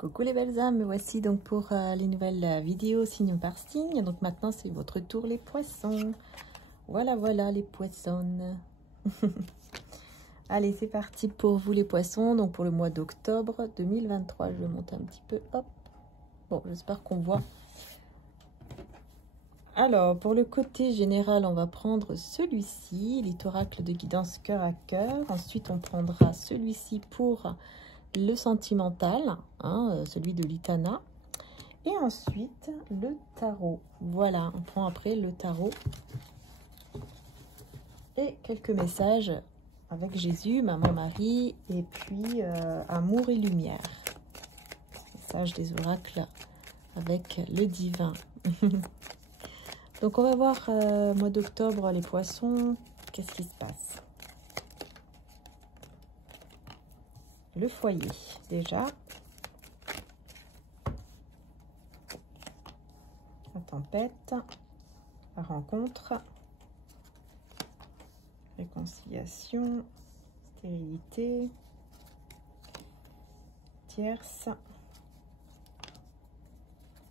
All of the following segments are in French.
Coucou les belles âmes, me voici donc pour les nouvelles vidéos signe par signe. Donc maintenant c'est votre tour les poissons. Voilà, voilà les poissons. Allez, c'est parti pour vous les poissons. Donc pour le mois d'octobre 2023, je vais monter un petit peu. Hop. Bon, j'espère qu'on voit. Alors, pour le côté général, on va prendre celui-ci, l'oracle de guidance cœur à cœur. Ensuite, on prendra celui-ci pour le sentimental, hein, celui de l'Itana. Et ensuite, le tarot. Voilà, on prend après le tarot. Et quelques messages avec Jésus, Maman Marie, et puis amour et lumière. Message des oracles avec le divin. Donc on va voir mois d'octobre les poissons, qu'est-ce qui se passe? Le foyer déjà, la tempête, la rencontre, réconciliation, stérilité, tierce,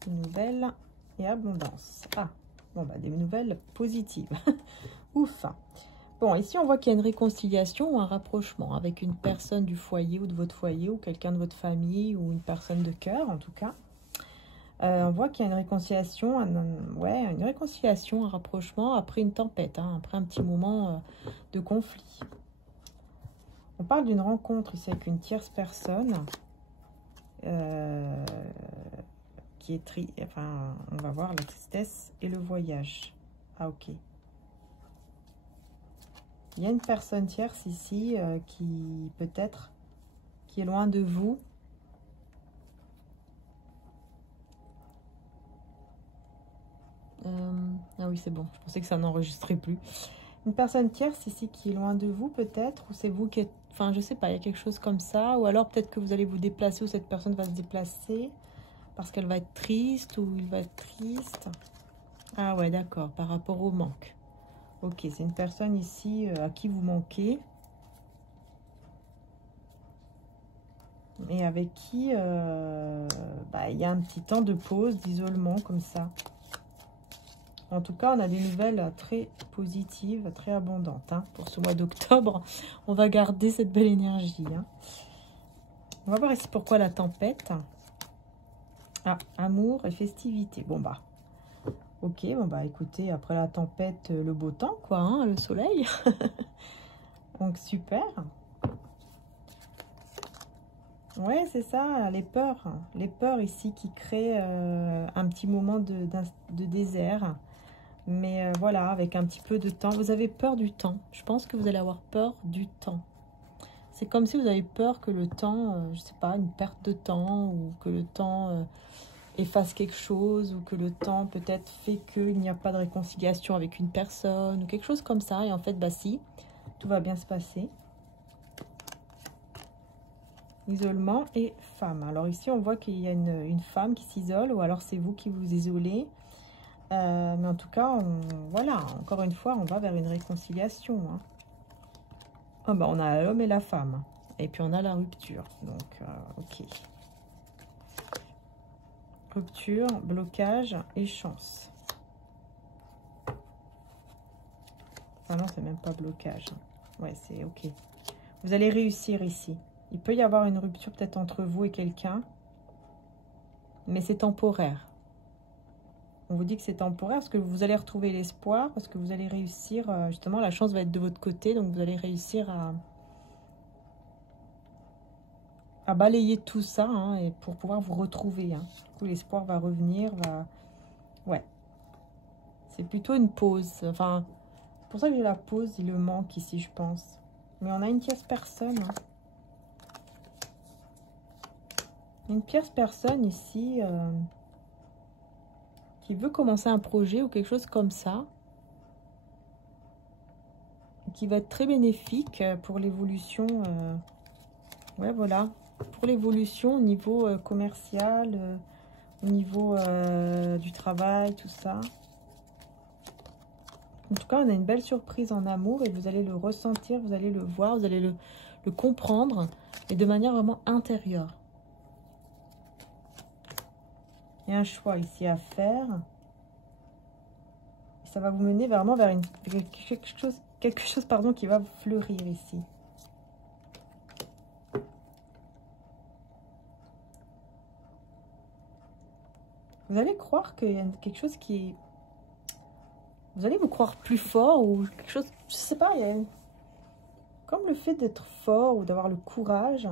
nouvelles et abondance. Ah, bon bah des nouvelles positives. Ouf. Bon, ici on voit qu'il y a une réconciliation ou un rapprochement avec une personne du foyer ou de votre foyer ou quelqu'un de votre famille ou une personne de cœur en tout cas. On voit qu'il y a une réconciliation, une réconciliation, un rapprochement après une tempête, hein, après un petit moment de conflit. On parle d'une rencontre ici avec une tierce personne qui est enfin, on va voir la tristesse et le voyage. Ah ok. Il y a une personne tierce ici qui peut-être qui est loin de vous. Ah oui, c'est bon. Je pensais que ça n'enregistrait plus. Une personne tierce ici qui est loin de vous peut-être. Ou c'est vous qui êtes... Enfin, je sais pas, il y a quelque chose comme ça. Ou alors peut-être que vous allez vous déplacer ou cette personne va se déplacer parce qu'elle va être triste ou il va être triste. Ah ouais, d'accord. Par rapport au manque. Ok, c'est une personne ici à qui vous manquez. Et avec qui il y a un petit temps de pause, d'isolement comme ça. En tout cas, on a des nouvelles très positives, très abondantes. Hein, pour ce mois d'octobre, on va garder cette belle énergie. Hein. On va voir ici pourquoi la tempête. Ah, amour et festivité. Bon bah, ok, bon bah écoutez, après la tempête, le beau temps, quoi, hein, le soleil. Donc super. Ouais, c'est ça, les peurs ici qui créent un petit moment de désert. Mais voilà, avec un petit peu de temps. Vous avez peur du temps. Je pense que vous allez avoir peur du temps. C'est comme si vous avez peur que le temps, je sais pas, une perte de temps ou que le temps efface quelque chose ou que le temps peut-être fait qu'il n'y a pas de réconciliation avec une personne ou quelque chose comme ça. Et en fait, bah si, tout va bien se passer. Isolement et femme. Alors ici, on voit qu'il y a une femme qui s'isole ou alors c'est vous qui vous isolez. Mais en tout cas, voilà, encore une fois, on va vers une réconciliation. Hein. Oh, bah, on a l'homme et la femme. Et puis, on a la rupture. Donc, ok. Rupture, blocage et chance. Ah non, c'est même pas blocage. Ouais, c'est ok. Vous allez réussir ici. Il peut y avoir une rupture peut-être entre vous et quelqu'un. Mais c'est temporaire. On vous dit que c'est temporaire parce que vous allez retrouver l'espoir, parce que vous allez réussir, justement, la chance va être de votre côté, donc vous allez réussir à balayer tout ça, hein, et pour pouvoir vous retrouver. Hein. Du coup, l'espoir va revenir, ouais. C'est plutôt une pause. Enfin, c'est pour ça que j'ai la pause, il le manque ici, je pense. Mais on a une tierce personne. Hein. Une tierce personne ici... qui veut commencer un projet ou quelque chose comme ça, qui va être très bénéfique pour l'évolution, ouais voilà, pour l'évolution au niveau commercial, au niveau du travail, tout ça. En tout cas, on a une belle surprise en amour et vous allez le ressentir, vous allez le voir, vous allez le comprendre, et de manière vraiment intérieure. Il y a un choix ici à faire. Ça va vous mener vraiment vers quelque chose pardon, qui va fleurir ici. Vous allez croire qu'il y a quelque chose qui est... Vous allez vous croire plus fort ou quelque chose... Je sais pas, il y a... Comme le fait d'être fort ou d'avoir le courage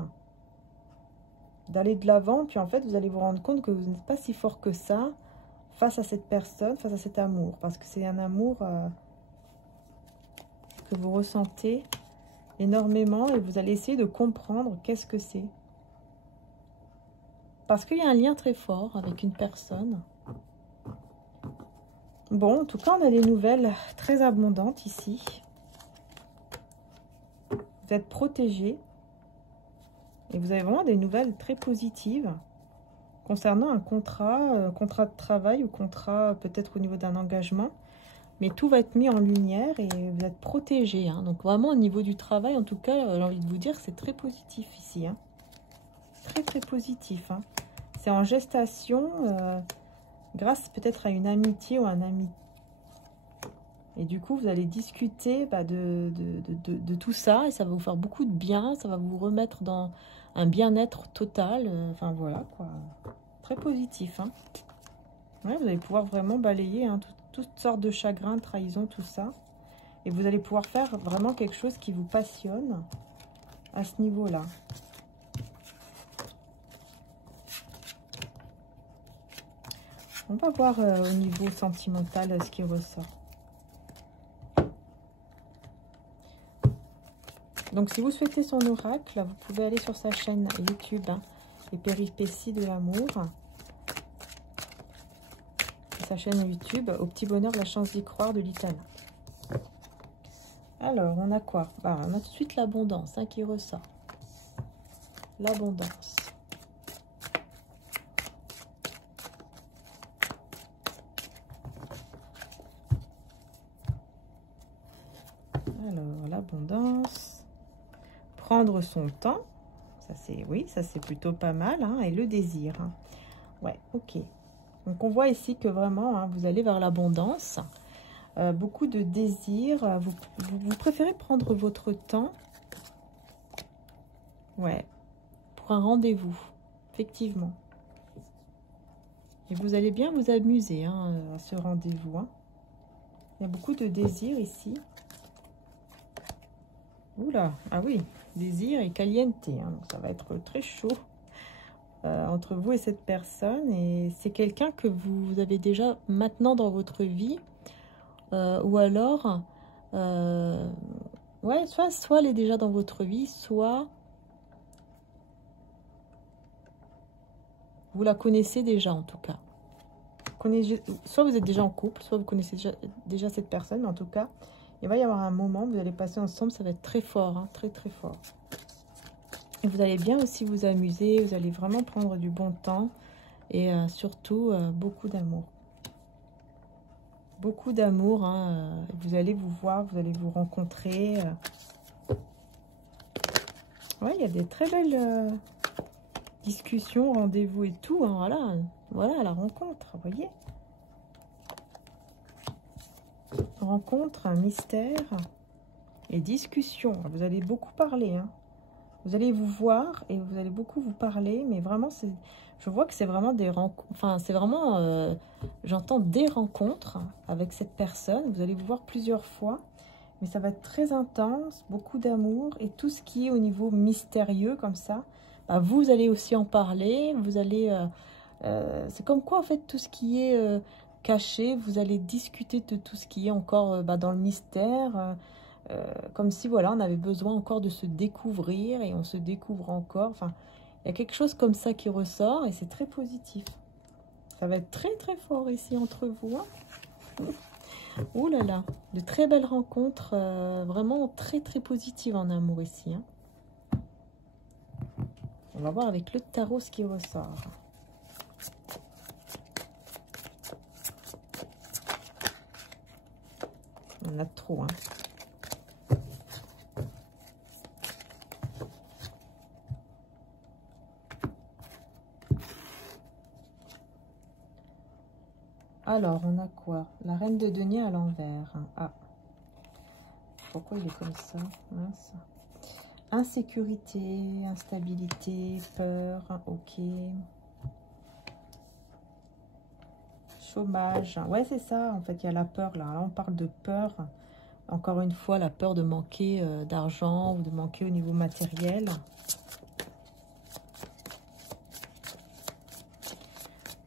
d'aller de l'avant. Puis en fait, vous allez vous rendre compte que vous n'êtes pas si fort que ça face à cette personne, face à cet amour. Parce que c'est un amour que vous ressentez énormément et vous allez essayer de comprendre qu'est-ce que c'est. Parce qu'il y a un lien très fort avec une personne. Bon, en tout cas, on a des nouvelles très abondantes ici. Vous êtes protégé. Et vous avez vraiment des nouvelles très positives concernant un contrat de travail ou contrat peut-être au niveau d'un engagement. Mais tout va être mis en lumière et vous êtes protégé. Hein. Donc vraiment au niveau du travail, en tout cas, j'ai envie de vous dire, c'est très positif ici. Hein. Très très positif. Hein. C'est en gestation grâce peut-être à une amitié ou un ami. Et du coup, vous allez discuter de tout ça et ça va vous faire beaucoup de bien. Ça va vous remettre dans un bien-être total. Enfin, voilà, quoi. Très positif. Hein. Ouais, vous allez pouvoir vraiment balayer hein, toutes sortes de chagrins, trahison, tout ça. Et vous allez pouvoir faire vraiment quelque chose qui vous passionne à ce niveau-là. On va voir au niveau sentimental ce qui ressort. Donc, si vous souhaitez son oracle, vous pouvez aller sur sa chaîne YouTube, hein, Les Péripéties de l'amour. Sa chaîne YouTube, Au petit bonheur, la chance d'y croire de Litana. Alors, on a quoi? Bah, on a tout de suite l'abondance hein, qui ressort. L'abondance. Alors, l'abondance. Prendre son temps, ça c'est oui, ça c'est plutôt pas mal, hein, et le désir. Hein. Ouais, ok. Donc on voit ici que vraiment, hein, vous allez vers l'abondance, beaucoup de désir. Vous préférez prendre votre temps, ouais, pour un rendez-vous, effectivement. Et vous allez bien vous amuser hein, à ce rendez-vous. Hein. Il y a beaucoup de désir ici. Oula, ah oui, désir et caliente, hein, donc ça va être très chaud entre vous et cette personne. Et c'est quelqu'un que vous avez déjà maintenant dans votre vie, ou alors, ouais, soit elle est déjà dans votre vie, soit vous la connaissez déjà en tout cas. Soit vous êtes déjà en couple, soit vous connaissez déjà cette personne, mais en tout cas, il va y avoir un moment, vous allez passer ensemble, ça va être très fort, hein, très très fort. Et vous allez bien aussi vous amuser, vous allez vraiment prendre du bon temps et surtout beaucoup d'amour. Beaucoup d'amour, hein, vous allez vous voir, vous allez vous rencontrer. Ouais, il y a des très belles discussions, rendez-vous et tout, hein, voilà la rencontre, vous voyez. Rencontre, un mystère et discussion. Vous allez beaucoup parler. Hein. Vous allez vous voir et vous allez beaucoup vous parler. Mais vraiment, je vois que c'est vraiment des rencontres. Enfin, c'est vraiment, j'entends des rencontres avec cette personne. Vous allez vous voir plusieurs fois. Mais ça va être très intense, beaucoup d'amour. Et tout ce qui est au niveau mystérieux comme ça, bah, vous allez aussi en parler. Vous allez... c'est comme quoi, en fait, tout ce qui est... caché, vous allez discuter de tout ce qui est encore dans le mystère, comme si voilà, on avait besoin encore de se découvrir et on se découvre encore. Enfin, il y a quelque chose comme ça qui ressort et c'est très positif. Ça va être très très fort ici entre vous. Hein. Ouh là là, de très belles rencontres, vraiment très très positives en amour ici. Hein. On va voir avec le tarot ce qui ressort. On a trop, hein. Alors, on a quoi? La reine de denier à l'envers. Ah, pourquoi il est comme ça? Mince. Insécurité, instabilité, peur, ok. Chômage. Ouais, c'est ça, en fait, il y a la peur là. Là, on parle de peur. Encore une fois, la peur de manquer d'argent ou de manquer au niveau matériel.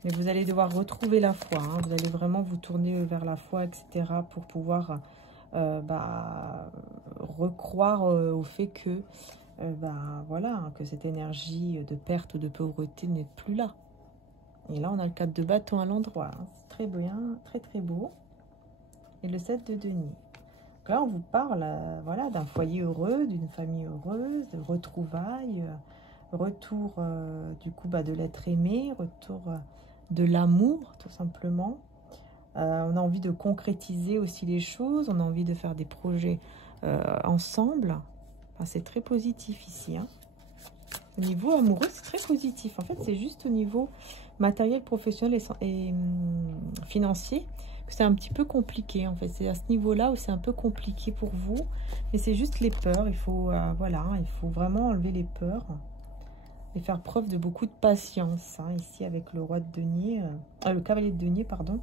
Mais vous allez devoir retrouver la foi. Hein. Vous allez vraiment vous tourner vers la foi, etc. pour pouvoir recroire au fait que, voilà, hein, que cette énergie de perte ou de pauvreté n'est plus là. Et là, on a le 4 de bâton à l'endroit. Hein. C'est très bien, très très beau. Et le 7 de denier. Donc là, on vous parle voilà, d'un foyer heureux, d'une famille heureuse, de retrouvailles, retour du coup de l'être aimé, retour de l'amour tout simplement. On a envie de concrétiser aussi les choses, on a envie de faire des projets ensemble. Enfin, c'est très positif ici. Hein. Au niveau amoureux, c'est très positif. En fait, c'est juste au niveau matériel, professionnel et financier que c'est un petit peu compliqué. En fait, c'est à ce niveau-là où c'est un peu compliqué pour vous. Mais c'est juste les peurs. Il faut, voilà, il faut vraiment enlever les peurs et faire preuve de beaucoup de patience. Hein, ici, avec le roi de denier, le cavalier de denier, pardon.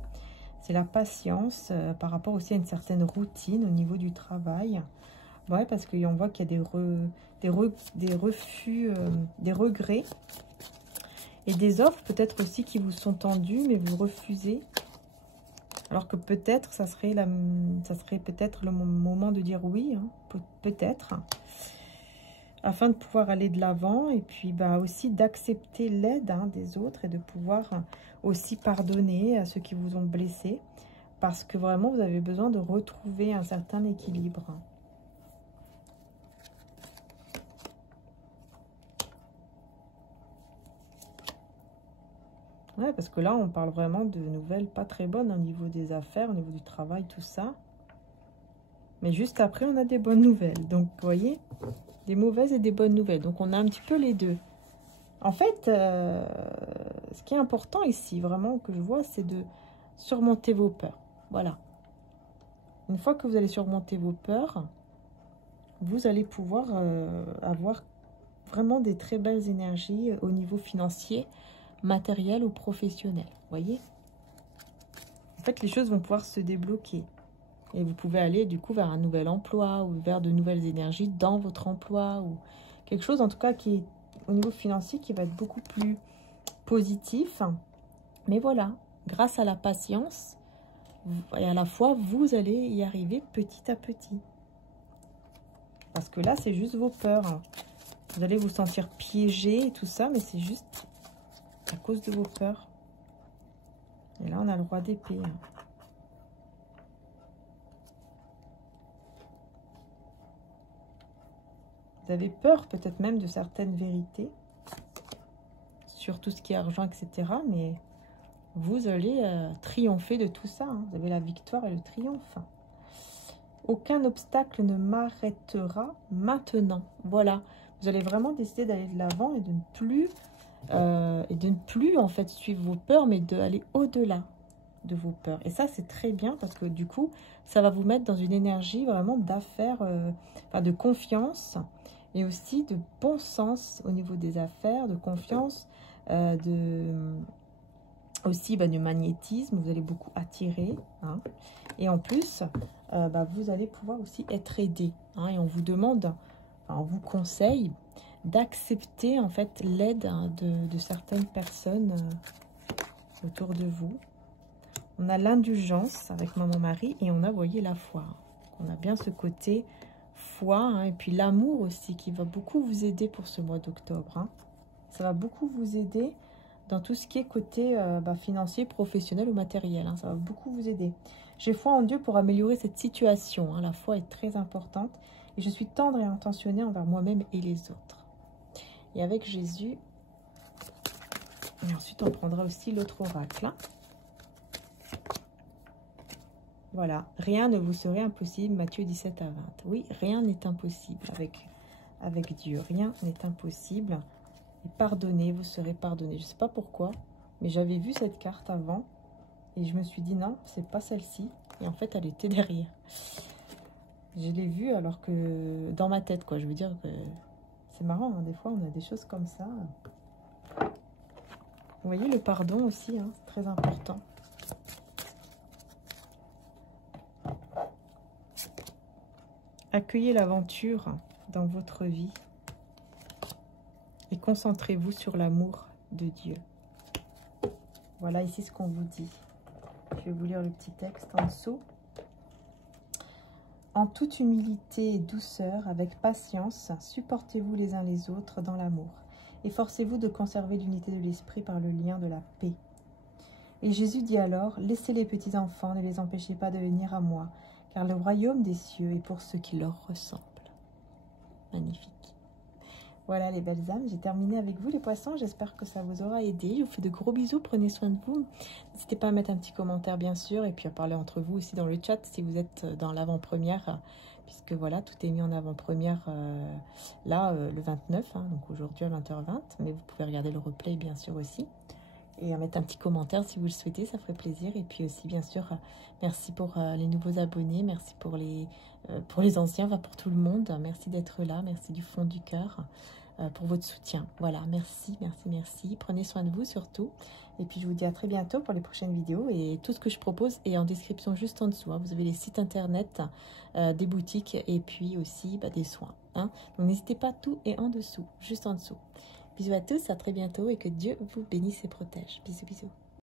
C'est la patience par rapport aussi à une certaine routine au niveau du travail. Ouais, parce qu'on voit qu'il y a des refus, des regrets et des offres peut-être aussi qui vous sont tendues, mais vous refusez. Alors que peut-être, ça serait peut-être le moment de dire oui, hein, peut-être, afin de pouvoir aller de l'avant et puis aussi d'accepter l'aide des autres et de pouvoir aussi pardonner à ceux qui vous ont blessé, parce que vraiment vous avez besoin de retrouver un certain équilibre. Ouais, parce que là, on parle vraiment de nouvelles pas très bonnes au niveau des affaires, au niveau du travail, tout ça. Mais juste après, on a des bonnes nouvelles. Donc, vous voyez, des mauvaises et des bonnes nouvelles. Donc, on a un petit peu les deux. En fait, ce qui est important ici, vraiment, que je vois, c'est de surmonter vos peurs. Voilà. Une fois que vous allez surmonter vos peurs, vous allez pouvoir avoir vraiment des très belles énergies au niveau financier, matériel ou professionnel. Vous voyez? En fait, les choses vont pouvoir se débloquer. Et vous pouvez aller du coup vers un nouvel emploi ou vers de nouvelles énergies dans votre emploi ou quelque chose en tout cas qui est au niveau financier qui va être beaucoup plus positif. Mais voilà, grâce à la patience et à la fois, vous allez y arriver petit à petit. Parce que là, c'est juste vos peurs. Vous allez vous sentir piégé et tout ça, mais c'est juste à cause de vos peurs. Et là, on a le roi d'épée. Vous avez peur peut-être même de certaines vérités sur tout ce qui est argent, etc. Mais vous allez triompher de tout ça. Hein. Vous avez la victoire et le triomphe. Aucun obstacle ne m'arrêtera maintenant. Voilà. Vous allez vraiment décider d'aller de l'avant et de ne plus en fait suivre vos peurs, mais d'aller au-delà de vos peurs. Et ça, c'est très bien parce que du coup, ça va vous mettre dans une énergie vraiment d'affaires, de confiance et aussi de bon sens au niveau des affaires, de confiance, aussi du magnétisme. Vous allez beaucoup attirer. Hein. Et en plus, vous allez pouvoir aussi être aidé. Hein, et on vous demande, on vous conseille d'accepter en fait l'aide de certaines personnes autour de vous. On a l'indulgence avec Maman Marie et on a, vous voyez, la foi. On a bien ce côté foi hein, et puis l'amour aussi qui va beaucoup vous aider pour ce mois d'octobre. Hein. Ça va beaucoup vous aider dans tout ce qui est côté financier, professionnel ou matériel. Hein. Ça va beaucoup vous aider. J'ai foi en Dieu pour améliorer cette situation. Hein. La foi est très importante et je suis tendre et intentionnée envers moi-même et les autres. Et avec Jésus, et ensuite on prendra aussi l'autre oracle. Hein. Voilà, rien ne vous serait impossible, Matthieu 17 à 20. Oui, rien n'est impossible avec Dieu, rien n'est impossible. Et pardonnez, vous serez pardonné. Je ne sais pas pourquoi, mais j'avais vu cette carte avant. Et je me suis dit non, c'est pas celle-ci. Et en fait, elle était derrière. Je l'ai vue alors que dans ma tête, quoi. Je veux dire que c'est marrant, hein, des fois on a des choses comme ça. Vous voyez le pardon aussi, hein, c'est très important. Accueillez l'aventure dans votre vie et concentrez-vous sur l'amour de Dieu. Voilà ici ce qu'on vous dit. Je vais vous lire le petit texte en dessous. En toute humilité et douceur, avec patience, supportez-vous les uns les autres dans l'amour. Efforcez-vous de conserver l'unité de l'esprit par le lien de la paix. Et Jésus dit alors, laissez les petits enfants, ne les empêchez pas de venir à moi, car le royaume des cieux est pour ceux qui leur ressemblent. Magnifique. Voilà les belles âmes, j'ai terminé avec vous les poissons, j'espère que ça vous aura aidé. Je vous fais de gros bisous, prenez soin de vous. N'hésitez pas à mettre un petit commentaire bien sûr, et puis à parler entre vous aussi dans le chat si vous êtes dans l'avant-première, puisque voilà, tout est mis en avant-première le 29, hein, donc aujourd'hui à 20h20, mais vous pouvez regarder le replay bien sûr aussi. Et à mettre un petit commentaire si vous le souhaitez, ça ferait plaisir. Et puis aussi, bien sûr, merci pour les nouveaux abonnés, merci pour les anciens, enfin pour tout le monde. Merci d'être là, merci du fond du cœur pour votre soutien. Voilà, merci, merci, merci. Prenez soin de vous surtout. Et puis je vous dis à très bientôt pour les prochaines vidéos. Et tout ce que je propose est en description juste en dessous, hein. Vous avez les sites internet, des boutiques et puis aussi des soins, hein. Donc n'hésitez pas, tout est en dessous, juste en dessous. Bisous à tous, à très bientôt et que Dieu vous bénisse et protège. Bisous, bisous.